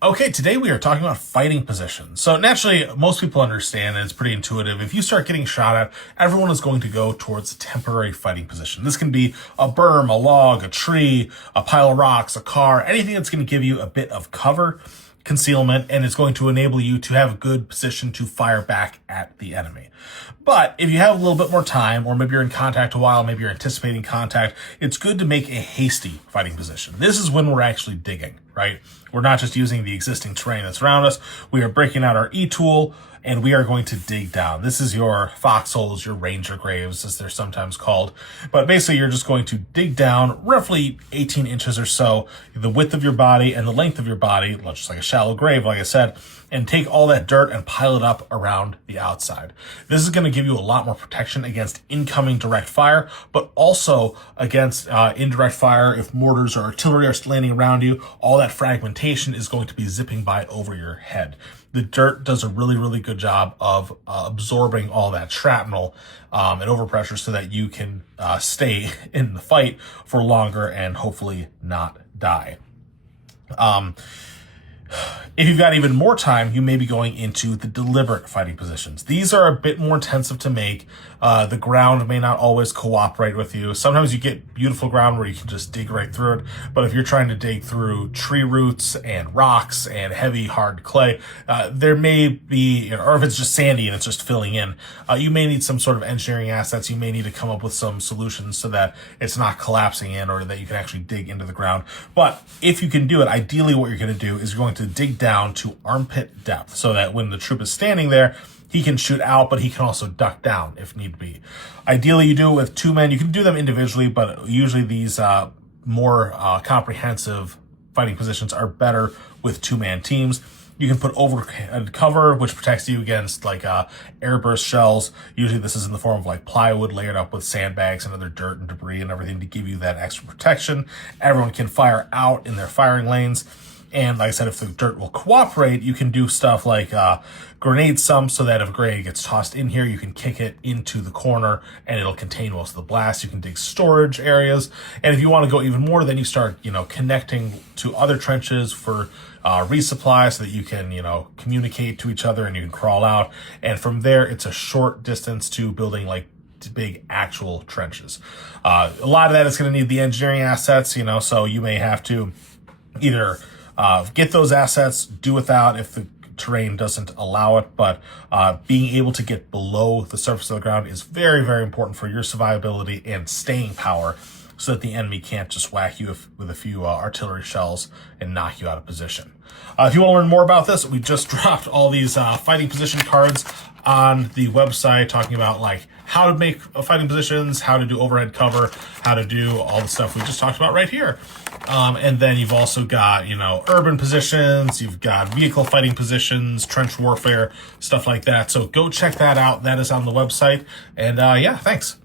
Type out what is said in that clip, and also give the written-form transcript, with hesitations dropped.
Okay, today we are talking about fighting positions. So naturally, most people understand, and it's pretty intuitive. If you start getting shot at, everyone is going to go towards a temporary fighting position. This can be a berm, a log, a tree, a pile of rocks, a car, anything that's going to give you a bit of cover, concealment, and it's going to enable you to have a good position to fire back at the enemy. But if you have a little bit more time, or maybe you're in contact a while, maybe you're anticipating contact, it's good to make a hasty fighting position. This is when we're actually digging, right? We're not just using the existing terrain that's around us. We are breaking out our E-tool, and we are going to dig down. This is your foxholes, your ranger graves, as they're sometimes called. But basically, you're just going to dig down roughly 18 inches or so, the width of your body and the length of your body, just like a shallow grave, like I said, and take all that dirt and pile it up around the outside. This is going to give you a lot more protection against incoming direct fire, but also against indirect fire. If mortars or artillery are landing around you, all that fragmentation is going to be zipping by over your head. The dirt does a really, really good job of absorbing all that shrapnel and overpressure so that you can stay in the fight for longer and hopefully not die. If you've got even more time, you may be going into the deliberate fighting positions. These are a bit more intensive to make. The ground may not always cooperate with you. Sometimes you get beautiful ground where you can just dig right through it. But if you're trying to dig through tree roots and rocks and heavy, hard clay, there may be, or if it's just sandy and it's just filling in, you may need some sort of engineering assets. You may need to come up with some solutions so that it's not collapsing in, or that you can actually dig into the ground. But if you can do it, ideally what you're going to do is you're going to dig down to armpit depth so that when the troop is standing there, he can shoot out, but he can also duck down if need be. Ideally, you do it with two men. You can do them individually, but usually these more comprehensive fighting positions are better with two-man teams. You can put overhead cover, which protects you against like airburst shells. Usually this is in the form of like plywood layered up with sandbags and other dirt and debris and everything to give you that extra protection. Everyone can fire out in their firing lanes. And like I said, if the dirt will cooperate, you can do stuff like grenade sumps, so that if a grenade gets tossed in here, you can kick it into the corner and it'll contain most of the blast. You can dig storage areas. And if you want to go even more, then you start, connecting to other trenches for resupply so that you can, communicate to each other and you can crawl out. And from there, it's a short distance to building like big actual trenches. A lot of that is going to need the engineering assets, so you may have to either get those assets, do without if the terrain doesn't allow it, but being able to get below the surface of the ground is very, very important for your survivability and staying power so that the enemy can't just whack you with a few artillery shells and knock you out of position. If you want to learn more about this, we just dropped all these fighting position cards on the website talking about like how to make fighting positions, how to do overhead cover, how to do all the stuff we just talked about right here. And then you've also got, urban positions, you've got vehicle fighting positions, trench warfare, stuff like that. So go check that out. That is on the website. And yeah, thanks.